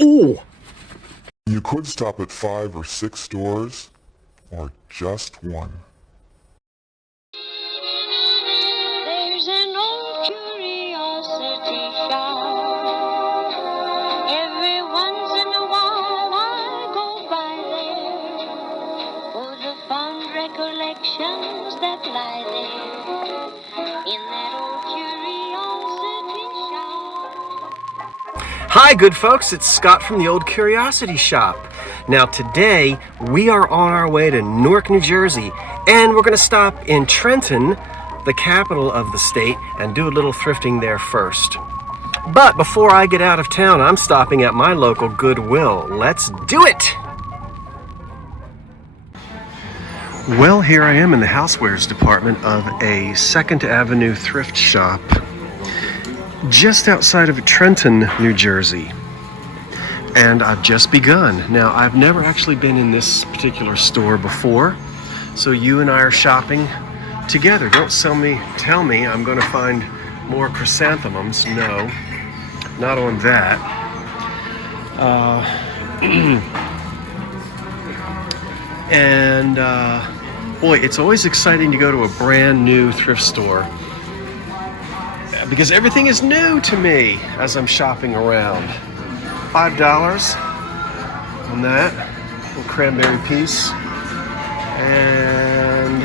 Ooh! You could stop at 5 or 6 stores, or just one. There's an old curiosity shop. Every once in a while I go by there for the fond recollections that lie there in that old curiosity shop. Hi, good folks. It's Scott from the Old Curiosity Shop. Now, today we are on our way to Newark, New Jersey, and we're going to stop in Trenton, the capital of the state, and do a little thrifting there first. But before I get out of town, I'm stopping at my local Goodwill. Let's do it! Well, here I am in the housewares department of a 2nd Avenue thrift shop just outside of Trenton, New Jersey. And I've just begun. Now, I've never actually been in this particular store before, so you and I are shopping together. Don't tell me I'm going to find more chrysanthemums. No, not on that. Boy, it's always exciting to go to a brand new thrift store because everything is new to me as I'm shopping around. $5 on that little cranberry piece, and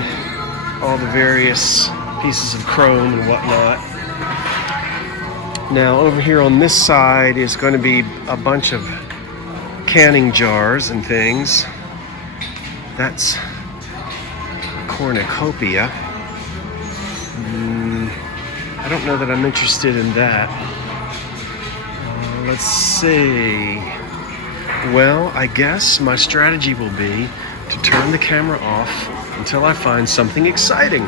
all the various pieces of chrome and whatnot. Now over here on this side is going to be a bunch of canning jars and things. That's cornucopia. I don't know that I'm interested in that. Let's see. Well, I guess my strategy will be to turn the camera off until I find something exciting.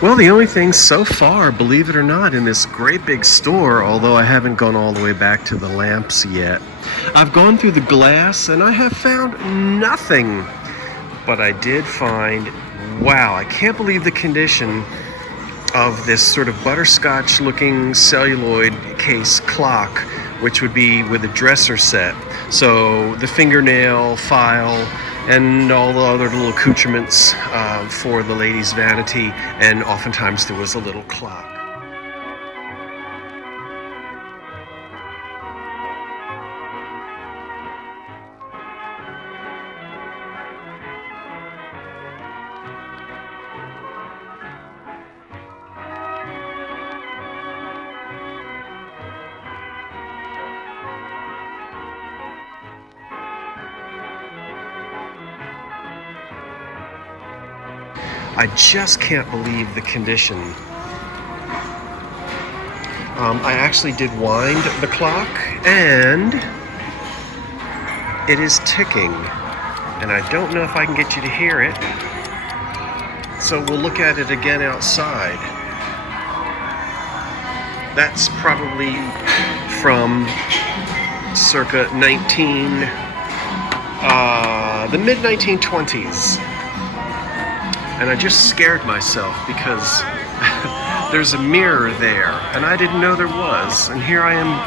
Well, the only thing so far, believe it or not, in this great big store, although I haven't gone all the way back to the lamps yet, I've gone through the glass and I have found nothing. But I did find, wow, I can't believe the condition of this sort of butterscotch looking celluloid case clock, which would be with a dresser set. So the fingernail file and all the other little accoutrements for the lady's vanity, and oftentimes there was a little clock. I just can't believe the condition. I actually did wind the clock, and it is ticking. And I don't know if I can get you to hear it. So we'll look at it again outside. That's probably from circa the mid-1920s. And I just scared myself because there's a mirror there, and I didn't know there was. And here I am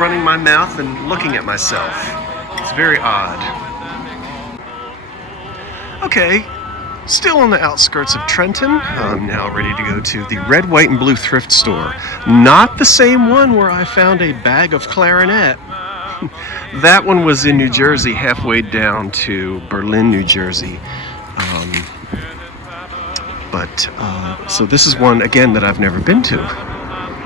running my mouth and looking at myself. It's very odd. Okay, still on the outskirts of Trenton. I'm now ready to go to the red, white, and blue thrift store. Not the same one where I found a bag of clarinet. That one was in New Jersey, halfway down to Berlin, New Jersey. So this is one, again, that I've never been to.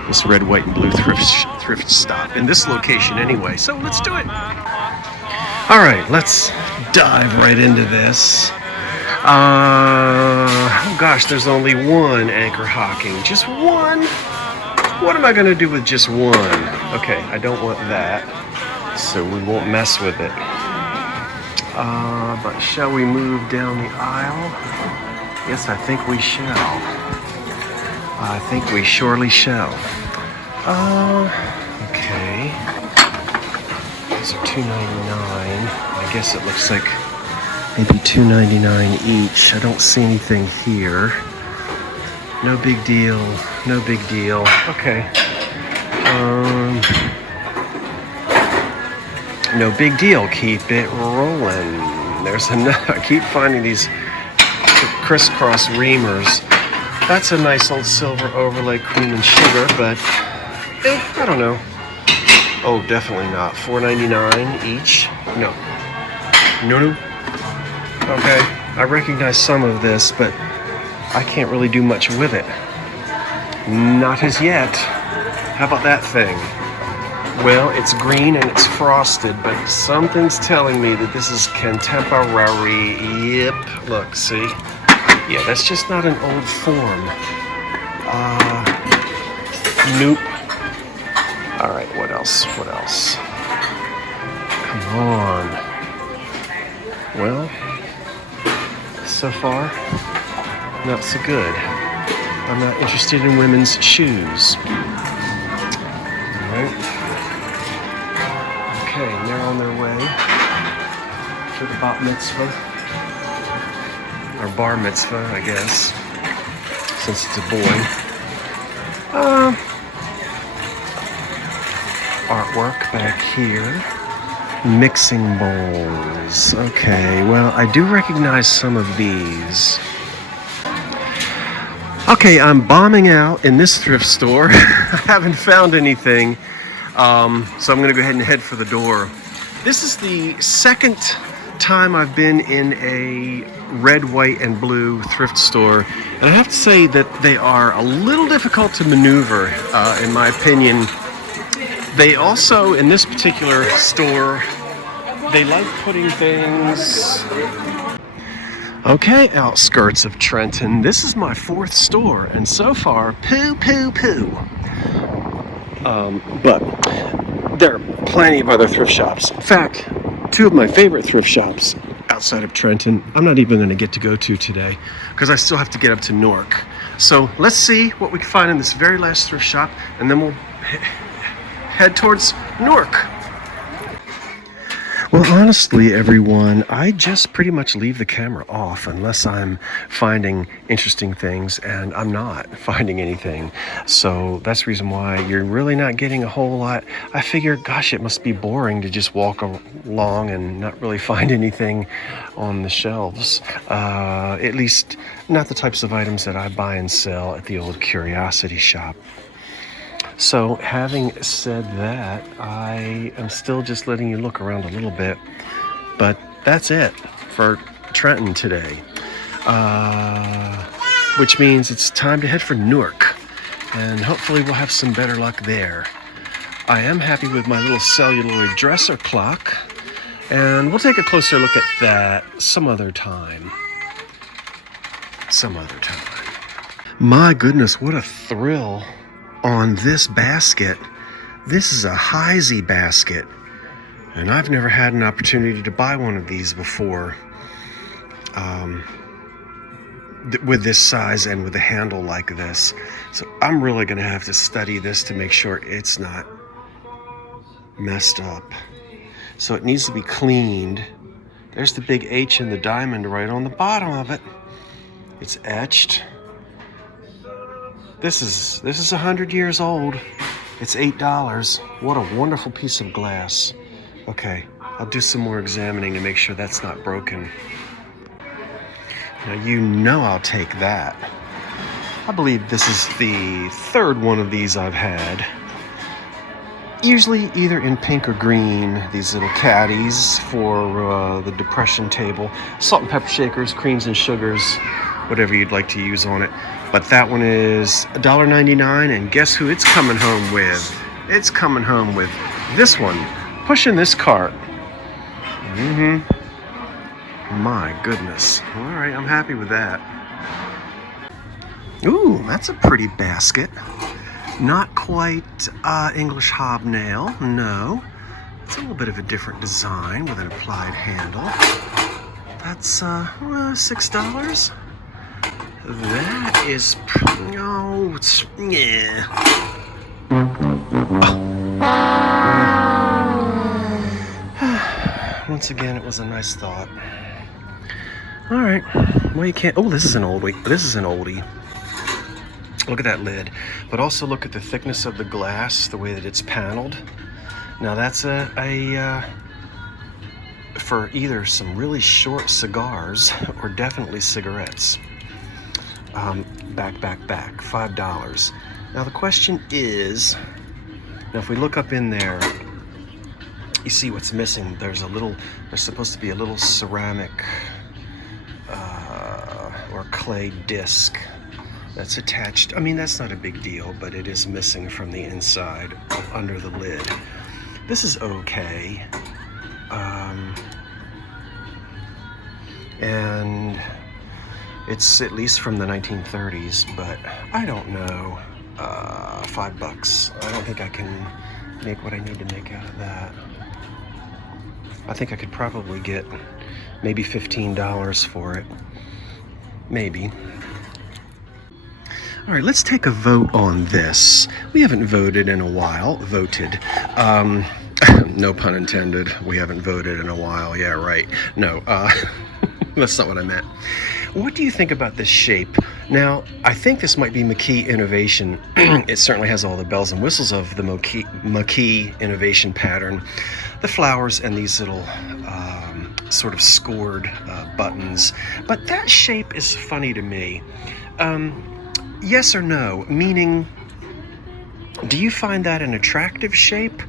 This red, white, and blue thrift stop. In this location, anyway. So let's do it. All right, let's dive right into this. Oh gosh, there's only one anchor hocking. Just one? What am I going to do with just one? Okay, I don't want that. So we won't mess with it. But shall we move down the aisle? Yes, I think we shall. I think we surely shall. Okay. These are $2.99. I guess it looks like maybe $2.99 each. I don't see anything here. No big deal. No big deal. Okay. No big deal. Keep it rolling. There's another. I keep finding these crisscross reamers. That's a nice old silver overlay cream and sugar, but I don't know. Oh, definitely not. $4.99 each. No. Okay, I recognize some of this, but I can't really do much with it. Not as yet. How about that thing? Well, it's green and it's frosted, but something's telling me that this is contemporary. Yep, look, see? Yeah, that's just not an old form. Nope. All right, what else? Come on. Well, so far, not so good. I'm not interested in women's shoes. All right. Okay, and they're on their way for the bat mitzvah. Or bar mitzvah, I guess, since it's a boy. Artwork back here. Mixing bowls. Okay, well, I do recognize some of these. Okay, I'm bombing out in this thrift store. I haven't found anything, so I'm going to go ahead and head for the door. This is the second time I've been in a red, white, and blue thrift store, and I have to say that they are a little difficult to maneuver, in my opinion. They also, in this particular store, they like putting things... Okay, outskirts of Trenton. This is my fourth store, and so far, poo. But there are plenty of other thrift shops. In fact, two of my favorite thrift shops outside of Trenton, I'm not even going to get to go to today because I still have to get up to Newark. So let's see what we can find in this very last thrift shop, and then we'll head towards Newark. Well, honestly, everyone, I just pretty much leave the camera off unless I'm finding interesting things, and I'm not finding anything. So that's the reason why you're really not getting a whole lot. I figure, gosh, it must be boring to just walk along and not really find anything on the shelves. At least not the types of items that I buy and sell at the old curiosity shop. So having said that, I am still just letting you look around a little bit, but that's it for Trenton today, which means it's time to head for Newark, and hopefully we'll have some better luck there. I am happy with my little celluloid dresser clock, and we'll take a closer look at that some other time. My goodness, what a thrill on this basket. This is a Heisey basket, and I've never had an opportunity to buy one of these before, with this size and with a handle like this. So I'm really gonna have to study this to make sure it's not messed up. So it needs to be cleaned. There's the big H in the diamond right on the bottom of it. It's etched. This is 100 years old. It's $8. What a wonderful piece of glass. Okay, I'll do some more examining to make sure that's not broken. Now you know I'll take that. I believe this is the third one of these I've had. Usually either in pink or green, these little caddies for the depression table. Salt and pepper shakers, creams and sugars, whatever you'd like to use on it. But that one is $1.99, and guess who it's coming home with? It's coming home with this one, pushing this cart. My goodness. All right, I'm happy with that. Ooh, that's a pretty basket. Not quite English hobnail, no. It's a little bit of a different design with an applied handle. That's $6. That is, no, it's, yeah. Once again, it was a nice thought. All right, well, you can't, oh, this is an oldie. Look at that lid, but also look at the thickness of the glass, the way that it's paneled. Now that's a for either some really short cigars or definitely cigarettes. Back, $5. Now the question is, now if we look up in there, you see what's missing. There's supposed to be a little ceramic or clay disc that's attached. I mean, that's not a big deal, but it is missing from the inside under the lid. This is okay. And it's at least from the 1930s, but I don't know. $5. I don't think I can make what I need to make out of that. I think I could probably get maybe $15 for it. Maybe. All right, let's take a vote on this. We haven't voted in a while. Voted. No pun intended. We haven't voted in a while. Yeah, right. No, that's not what I meant. What do you think about this shape? Now, I think this might be McKee Innovation. It certainly has all the bells and whistles of the McKee Innovation pattern. The flowers and these little sort of scored buttons. But that shape is funny to me. Yes or no? Meaning, do you find that an attractive shape?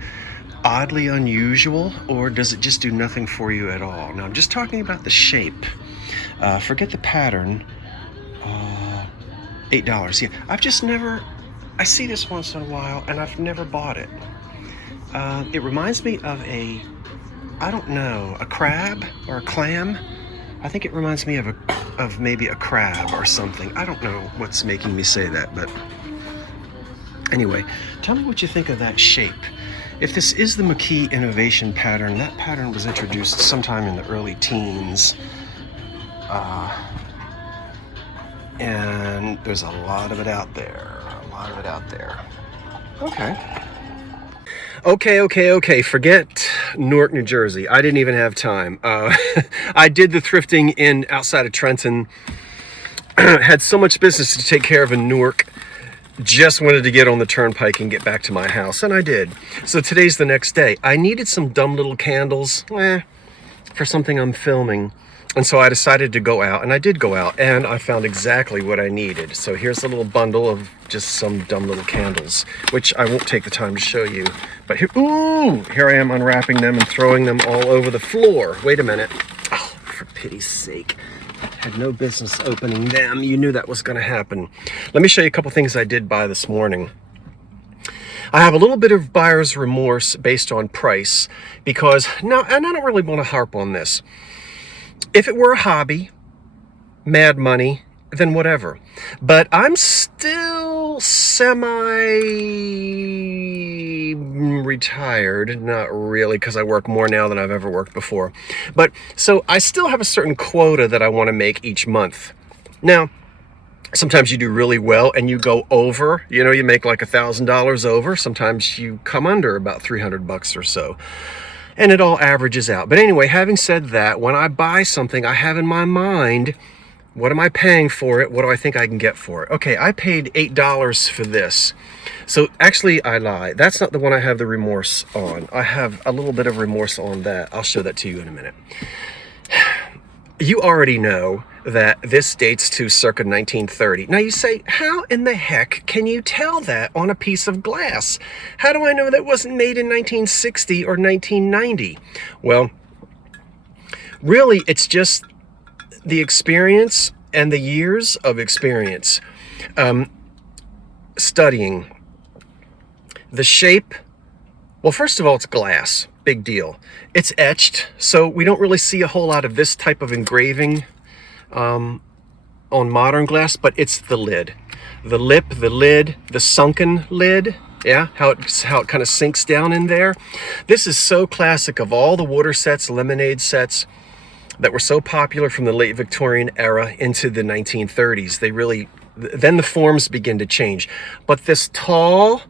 Oddly unusual? Or does it just do nothing for you at all? Now, I'm just talking about the shape. Forget the pattern. $8. Yeah, I've just never... I see this once in a while, and I've never bought it. It reminds me of I don't know, a crab or a clam. I think it reminds me of maybe a crab or something. I don't know what's making me say that, but anyway, tell me what you think of that shape. If this is the McKee Innovation pattern, that pattern was introduced sometime in the early teens. And there's a lot of it out there. Okay. Forget Newark, New Jersey. I didn't even have time. I did the thrifting outside of Trenton. Had so much business to take care of in Newark. Just wanted to get on the turnpike and get back to my house, and I did. So today's the next day. I needed some dumb little candles for something I'm filming. And so I decided to go out, and I did go out, and I found exactly what I needed. So here's a little bundle of just some dumb little candles, which I won't take the time to show you. But here I am unwrapping them and throwing them all over the floor. Wait a minute. Oh, for pity's sake. Had no business opening them. You knew that was going to happen. Let me show you a couple things I did buy this morning. I have a little bit of buyer's remorse based on price because, and I don't really want to harp on this. If it were a hobby, mad money, then whatever. But I'm still semi-retired. Not really, because I work more now than I've ever worked before. But so I still have a certain quota that I want to make each month. Now, sometimes you do really well and you go over. You know, you make like $1,000 over. Sometimes you come under about $300 or so. And it all averages out. But anyway, having said that, when I buy something, I have in my mind, what am I paying for it? What do I think I can get for it? Okay, I paid $8 for this. So actually, I lie. That's not the one I have the remorse on. I have a little bit of remorse on that. I'll show that to you in a minute. You already know that this dates to circa 1930. Now you say, how in the heck can you tell that on a piece of glass? How do I know that wasn't made in 1960 or 1990? Well, really, it's just the experience and the years of experience. Studying. The shape, well, first of all, it's glass. Big deal. It's etched, so we don't really see a whole lot of this type of engraving on modern glass, but it's the lid. The lip, the lid, the sunken lid, yeah, how it kind of sinks down in there. This is so classic of all the water sets, lemonade sets that were so popular from the late Victorian era into the 1930s. Then the forms begin to change. But this tall,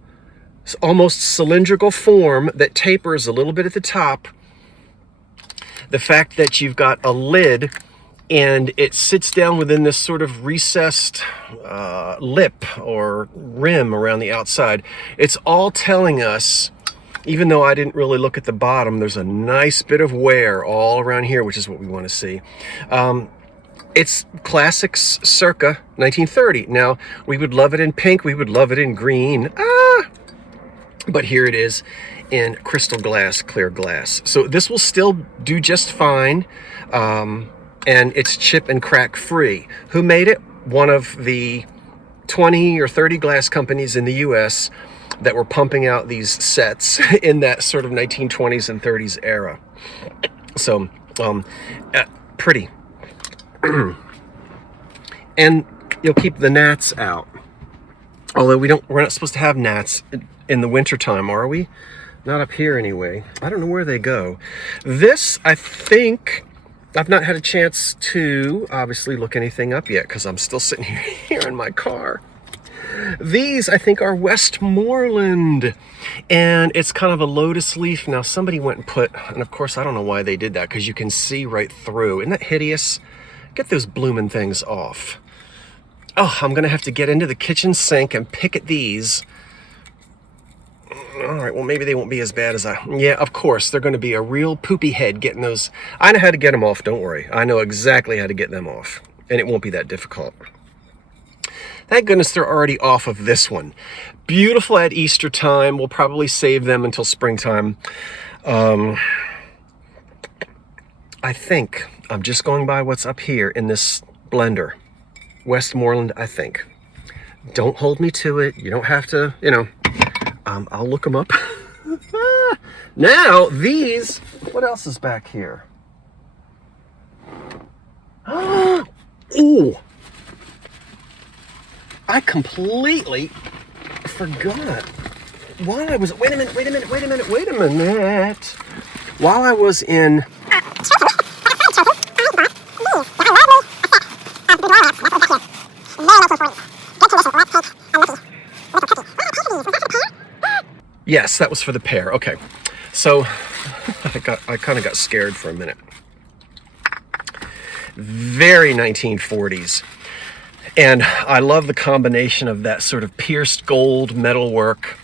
almost cylindrical form that tapers a little bit at the top, the fact that you've got a lid and it sits down within this sort of recessed lip or rim around the outside, it's all telling us even though I didn't really look at the bottom, there's a nice bit of wear all around here, which is what we want to see. It's classics circa 1930. Now, we would love it in pink, we would love it in green, but here it is in crystal glass, clear glass. So this will still do just fine, and it's chip and crack free. Who made it? One of the 20 or 30 glass companies in the US that were pumping out these sets in that sort of 1920s and 30s era. So, pretty. And you'll keep the gnats out. Although we're not supposed to have gnats in the wintertime, are we? Not up here anyway. I don't know where they go. This, I think, I've not had a chance to obviously look anything up yet because I'm still sitting here in my car. These, I think, are Westmoreland, and it's kind of a lotus leaf. Now, somebody went and put, and of course, I don't know why they did that, because you can see right through. Isn't that hideous? Get those blooming things off. Oh, I'm going to have to get into the kitchen sink and pick at these. All right, well, maybe they won't be as bad as yeah, of course, they're going to be a real poopy head getting those. I know how to get them off, don't worry. I know exactly how to get them off, and it won't be that difficult. Thank goodness they're already off of this one. Beautiful at Easter time. We'll probably save them until springtime. I think I'm just going by what's up here in this blender. Westmoreland, I think. Don't hold me to it. You don't have to, I'll look them up. Now, these, what else is back here? Ooh. I completely forgot. While I was, wait a minute. While I was in, yes, that was for the pear. Okay, so I kind of got scared for a minute. Very 1940s. And I love the combination of that sort of pierced gold metalwork.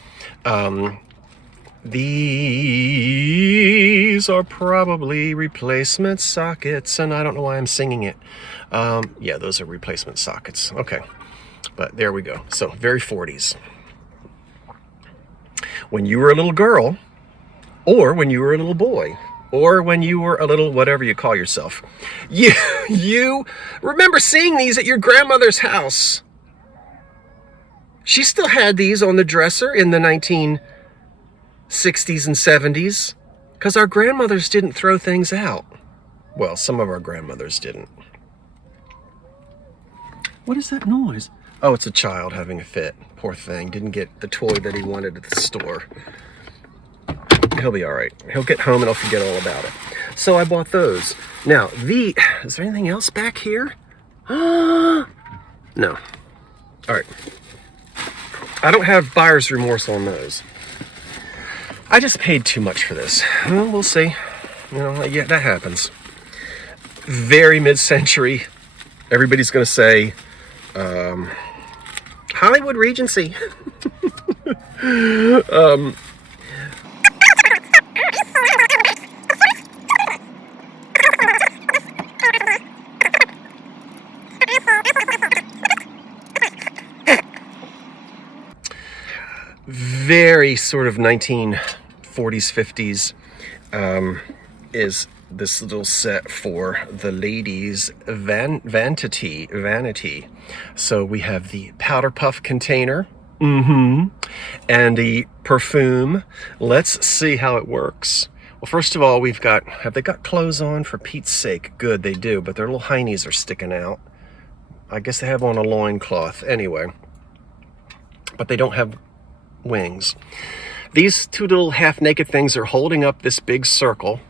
These are probably replacement sockets, and I don't know why I'm singing it. Yeah, those are replacement sockets. Okay, but there we go. So very 40s. When you were a little girl, or when you were a little boy, or when you were a little whatever you call yourself, you remember seeing these at your grandmother's house. She still had these on the dresser in the 1960s and 70s, because our grandmothers didn't throw things out. Well, some of our grandmothers didn't. What is that noise? Oh, it's a child having a fit. Poor thing. Didn't get the toy that he wanted at the store. He'll be all right. He'll get home and he'll forget all about it. So I bought those. Now, is there anything else back here? No. All right. I don't have buyer's remorse on those. I just paid too much for this. Well, we'll see. Yeah, that happens. Very mid-century. Everybody's going to say, Hollywood Regency. Very sort of 1940s, 50s is this little set for the ladies' vanity. So we have the powder puff container, and the perfume. Let's see how it works. Well, first of all, have they got clothes on? For Pete's sake. Good, they do, but their little heinies are sticking out. I guess they have on a loincloth anyway, but they don't have wings. These two little half-naked things are holding up this big circle,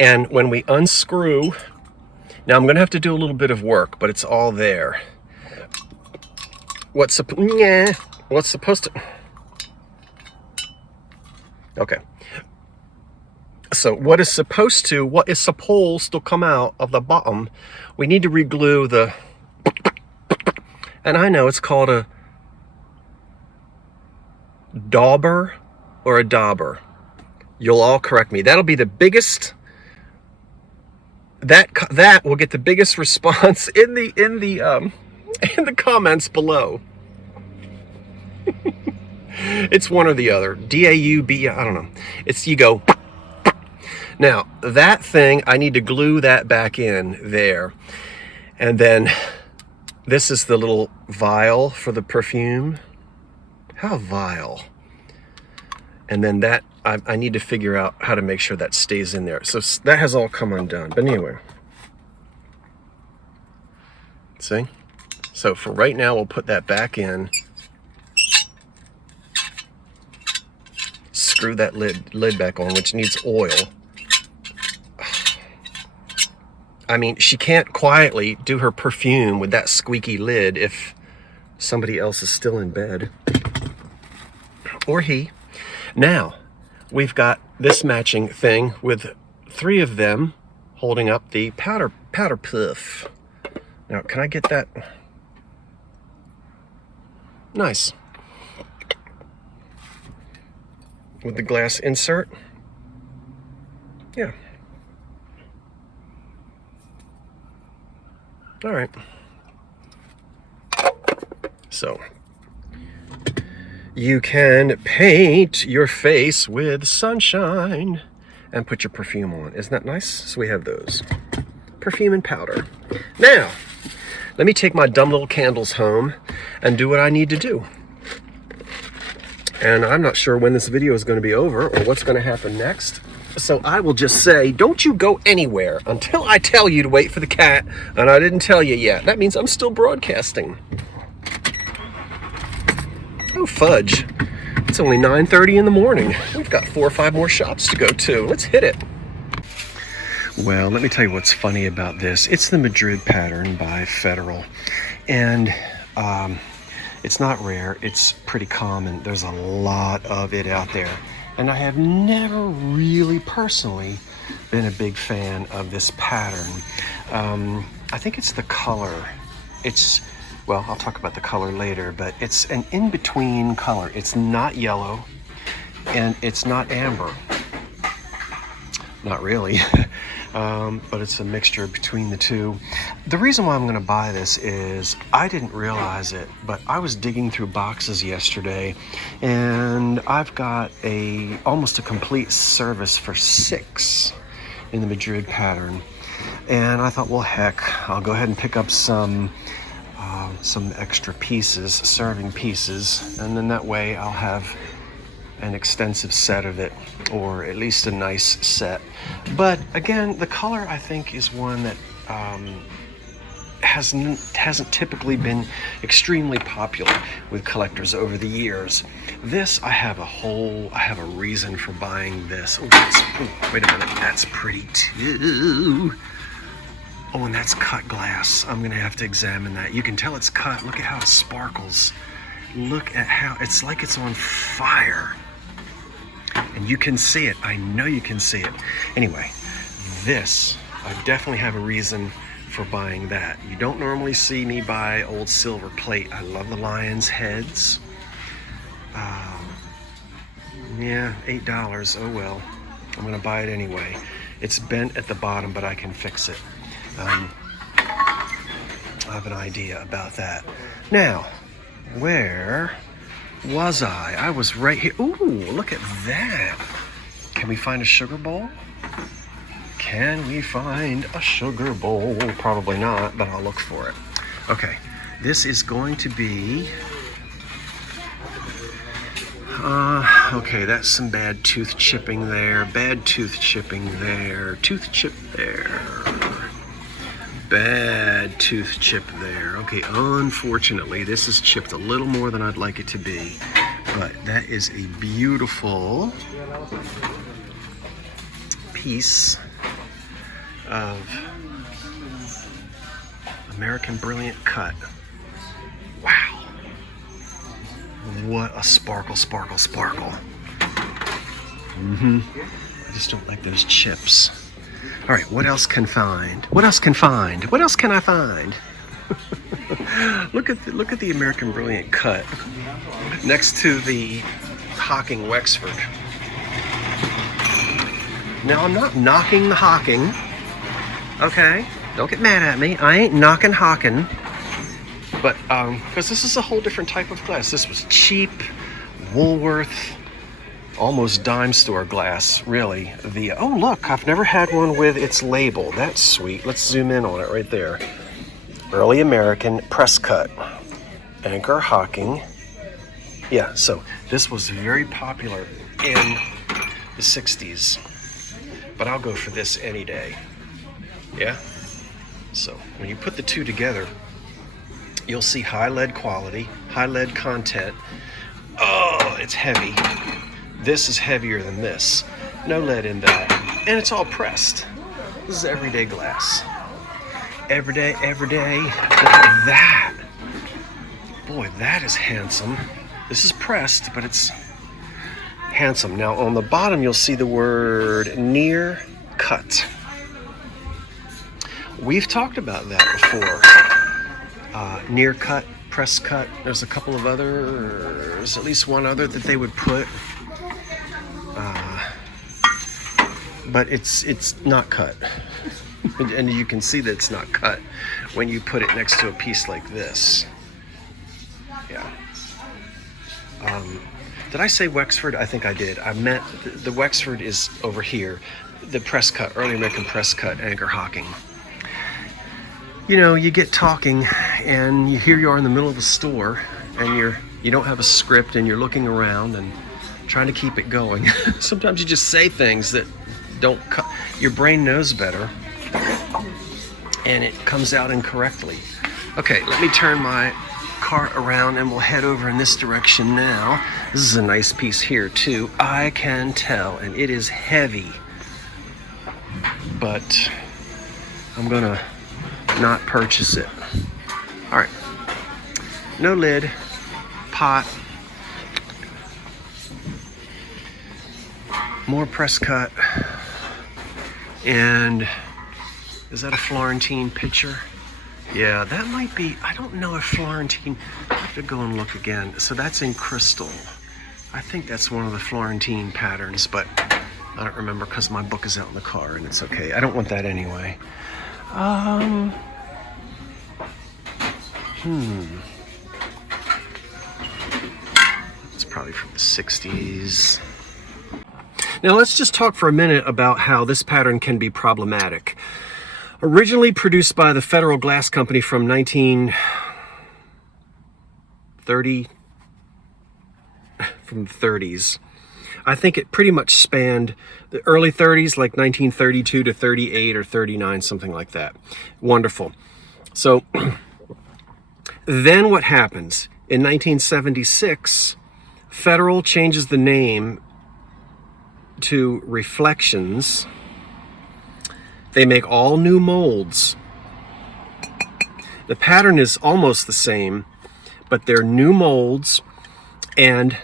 and when we unscrew, now I'm going to have to do a little bit of work, but it's all there. What's supposed to... Okay. So what is supposed to come out of the bottom, we need to reglue the... And I know it's called a dauber or a dauber. You'll all correct me. That'll be the biggest. That will get the biggest response in the comments below. It's one or the other. D-A-U-B, I don't know. It's, you go. Now, that thing, I need to glue that back in there. And then this is the little vial for the perfume. How vile. And then that, I need to figure out how to make sure that stays in there. So that has all come undone. But anyway. See? So for right now, we'll put that back in. Screw that lid back on, which needs oil. I mean, she can't quietly do her perfume with that squeaky lid if somebody else is still in bed. Or he. Now, we've got this matching thing with 3 of them holding up the powder puff. Now, can I get that? Nice. With the glass insert. Yeah. All right. So, you can paint your face with sunshine and put your perfume on. Isn't that nice? So we have those. Perfume and powder. Now, let me take my dumb little candles home and do what I need to do. And I'm not sure when this video is going to be over or what's going to happen next. So I will just say, don't you go anywhere until I tell you to wait for the cat. And I didn't tell you yet. That means I'm still broadcasting. Oh, fudge. It's only 9:30 in the morning. We've got 4 or 5 more shops to go to. Let's hit it. Well, let me tell you what's funny about this. It's the Madrid pattern by Federal. And it's not rare. It's pretty common. There's a lot of it out there. And I have never really personally been a big fan of this pattern. I think it's the color. Well, I'll talk about the color later, but it's an in-between color. It's not yellow and it's not amber. Not really, but it's a mixture between the two. The reason why I'm going to buy this is I didn't realize it, but I was digging through boxes yesterday and I've got almost a complete service for 6 in the Madrid pattern. And I thought, well, heck, I'll go ahead and pick up some extra pieces, serving pieces, and then that way I'll have an extensive set of it, or at least a nice set. But again, the color I think is one that hasn't typically been extremely popular with collectors over the years. This, I have a reason for buying this. Wait a minute, that's pretty too. Oh, and that's cut glass. I'm gonna have to examine that. You can tell it's cut. Look at how it sparkles. Look at how, it's like it's on fire. And you can see it. I know you can see it. Anyway, this, I definitely have a reason for buying that. You don't normally see me buy old silver plate. I love the lion's heads. Yeah, $8. Oh well. I'm gonna buy it anyway. It's bent at the bottom, but I can fix it. I have an idea about that. Now, where was I? I was right here. Ooh, look at that. Can we find a sugar bowl? Can we find a sugar bowl? Probably not, but I'll look for it. Okay, this is going to be... okay, that's some bad tooth chipping there. Bad tooth chipping there. Tooth chip there. Bad tooth chip there. Okay, unfortunately, this is chipped a little more than I'd like it to be. But that is a beautiful piece of American Brilliant cut. Wow. What a sparkle, sparkle, sparkle. I just don't like those chips. All right, what else can find? What else can find? What else can I find? Look at the American Brilliant cut next to the Hocking Wexford. Now, I'm not knocking the hawking, okay? Don't get mad at me. I ain't knocking hawking. But, because this is a whole different type of glass. This was cheap, Woolworth, almost dime store glass, really. Oh, look, I've never had one with its label. That's sweet. Let's zoom in on it right there. Early American press cut. Anchor hawking. Yeah, so this was very popular in the 60s. But I'll go for this any day. Yeah? So when you put the two together, you'll see high lead quality, high lead content. Oh, it's heavy. This is heavier than this. No lead in that. And it's all pressed. This is everyday glass. Every day. Look at that. Boy, that is handsome. This is pressed, but it's handsome. Now on the bottom, you'll see the word near cut. We've talked about that before. Near cut, press cut. There's a couple of others, at least one other that they would put. But it's not cut. And you can see that it's not cut when you put it next to a piece like this. Yeah. Did I say Wexford? I think I did. I meant the Wexford is over here. The press cut, early American press cut, anchor hawking. You know, you get talking and here you are in the middle of a store and you don't have a script and you're looking around and trying to keep it going. Sometimes you just say things that don't cut. Your brain knows better and it comes out incorrectly. Okay, let me turn my cart around and we'll head over in this direction now. This is a nice piece here too. I can tell, and it is heavy, but I'm gonna not purchase it. All right, no lid, pot, more press cut, and is that a Florentine picture? Yeah, that might be. I don't know if Florentine. I have to go and look again. So that's in crystal. I think that's one of the Florentine patterns, but I don't remember because my book is out in the car and it's okay. I don't want that anyway. It's probably from the 60s. Now let's just talk for a minute about how this pattern can be problematic. Originally produced by the Federal Glass Company from 1930, from the 30s. I think it pretty much spanned the early 30s, like 1932 to 38 or 39, something like that. Wonderful. So then what happens? In 1976, Federal changes the name to Reflections. They make all new molds. The pattern is almost the same, but they're new molds, and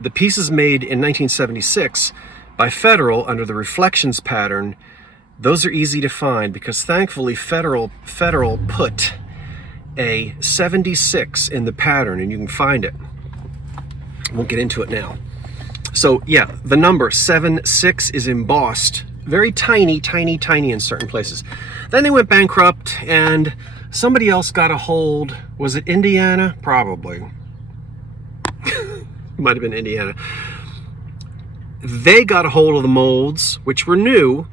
the pieces made in 1976 by Federal under the Reflections pattern, those are easy to find because thankfully Federal put a 76 in the pattern and you can find it. I won't get into it now. So yeah, the number 76 is embossed. Very tiny, tiny, tiny in certain places. Then they went bankrupt and somebody else got a hold. Was it Indiana? Probably. Might have been Indiana. They got a hold of the molds, which were new,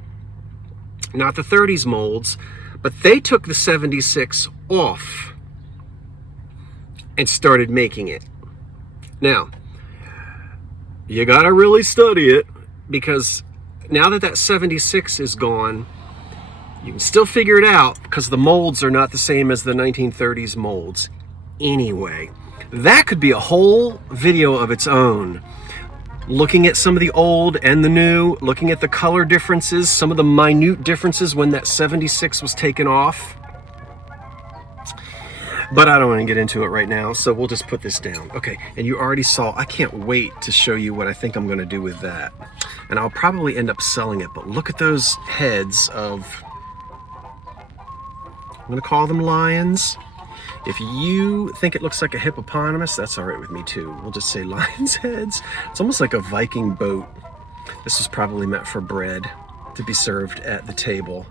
not the 30s molds, but they took the 76 off and started making it. Now, you gotta really study it because now that 76 is gone, you can still figure it out because the molds are not the same as the 1930s molds. Anyway, that could be a whole video of its own. Looking at some of the old and the new, looking at the color differences, some of the minute differences when that 76 was taken off. But I don't want to get into it right now, so we'll just put this down. Okay, and you already saw, I can't wait to show you what I think I'm going to do with that. And I'll probably end up selling it, but look at those heads of, I'm going to call them lions. If you think it looks like a hippopotamus, that's all right with me too. We'll just say lion's heads. It's almost like a Viking boat. This was probably meant for bread to be served at the table.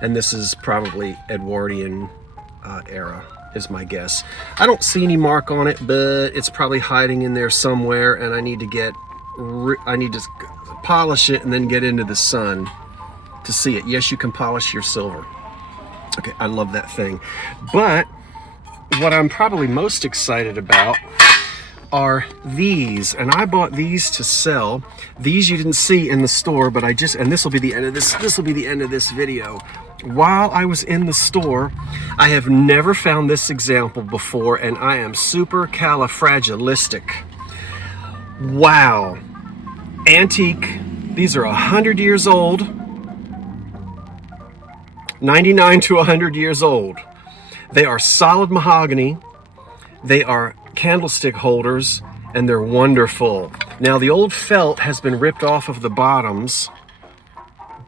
And this is probably Edwardian era, is my guess. I don't see any mark on it, but it's probably hiding in there somewhere, and I need to polish it and then get into the sun to see it. Yes, you can polish your silver. Okay, I love that thing. But what I'm probably most excited about are these, and I bought these to sell. These you didn't see in the store, but and this will be the end of this video. While I was in the store, I have never found this example before, and I am super califragilistic. Wow. Antique. These are 100 years old. 99 to 100 years old. They are solid mahogany. They are candlestick holders, and they're wonderful. Now, the old felt has been ripped off of the bottoms,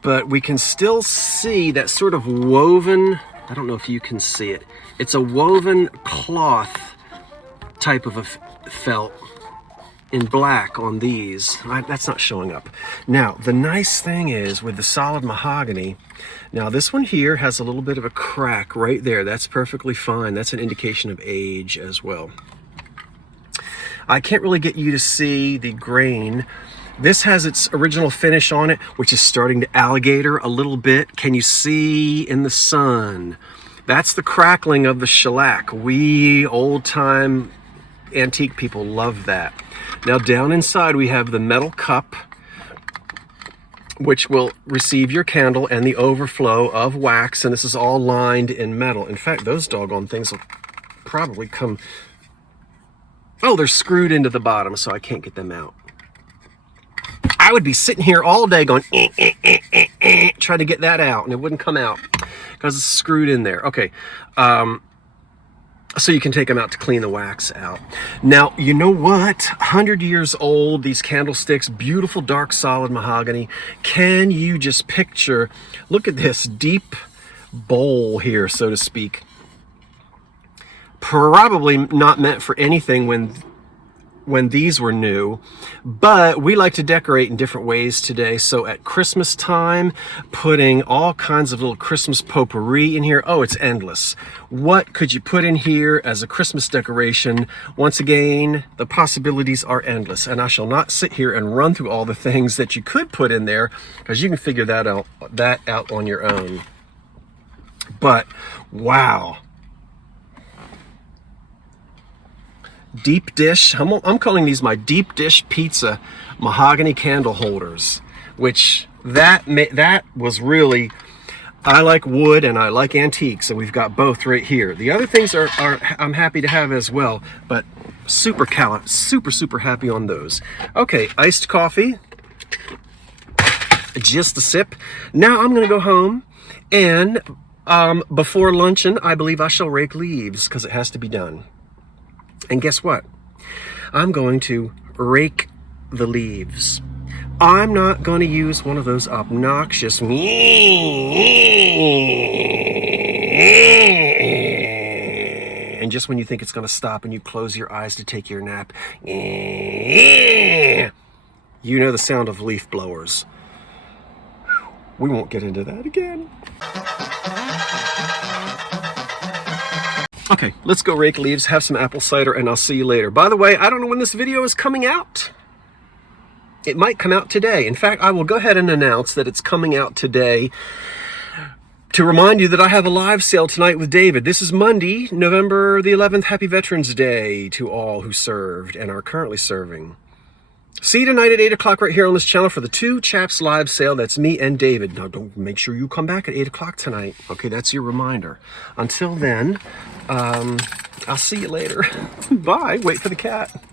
but we can still see that sort of woven, I don't know if you can see it. It's a woven cloth type of a felt in black on these. That's not showing up. Now, the nice thing is with the solid mahogany, now this one here has a little bit of a crack right there. That's perfectly fine. That's an indication of age as well. I can't really get you to see the grain. This has its original finish on it, which is starting to alligator a little bit. Can you see in the sun? That's the crackling of the shellac. We old-time antique people love that. Now down inside we have the metal cup, which will receive your candle and the overflow of wax, and this is all lined in metal. In fact, those doggone things will probably come... Oh, they're screwed into the bottom, so I can't get them out. I would be sitting here all day going, trying to get that out, and it wouldn't come out because it's screwed in there. Okay, so you can take them out to clean the wax out. Now, you know what? 100 years old, these candlesticks, beautiful dark solid mahogany. Can you just picture, look at this deep bowl here, so to speak. Probably not meant for anything when these were new, but we like to decorate in different ways today. So at Christmas time, putting all kinds of little Christmas potpourri in here. Oh, it's endless. What could you put in here as a Christmas decoration? Once again, the possibilities are endless, and I shall not sit here and run through all the things that you could put in there, because you can figure that out on your own. But wow. Deep dish, I'm calling these my deep dish pizza mahogany candle holders, which that was really, I like wood and I like antiques, and we've got both right here. The other things are I'm happy to have as well, but super happy on those. Okay, iced coffee, just a sip. Now I'm gonna go home, and before luncheon I believe I shall rake leaves, because it has to be done. And guess what? I'm going to rake the leaves. I'm not going to use one of those obnoxious and just when you think it's going to stop and you close your eyes to take your nap, you know the sound of leaf blowers. We won't get into that again. Okay, let's go rake leaves, have some apple cider, and I'll see you later. By the way, I don't know when this video is coming out. It might come out today. In fact, I will go ahead and announce that it's coming out today to remind you that I have a live sale tonight with David. This is Monday, November the 11th. Happy Veterans Day to all who served and are currently serving. See you tonight at 8 o'clock right here on this channel for the Two Chaps live sale. That's me and David. Now, don't make sure you come back at 8 o'clock tonight. Okay, that's your reminder. Until then, I'll see you later. Bye. Wait for the cat.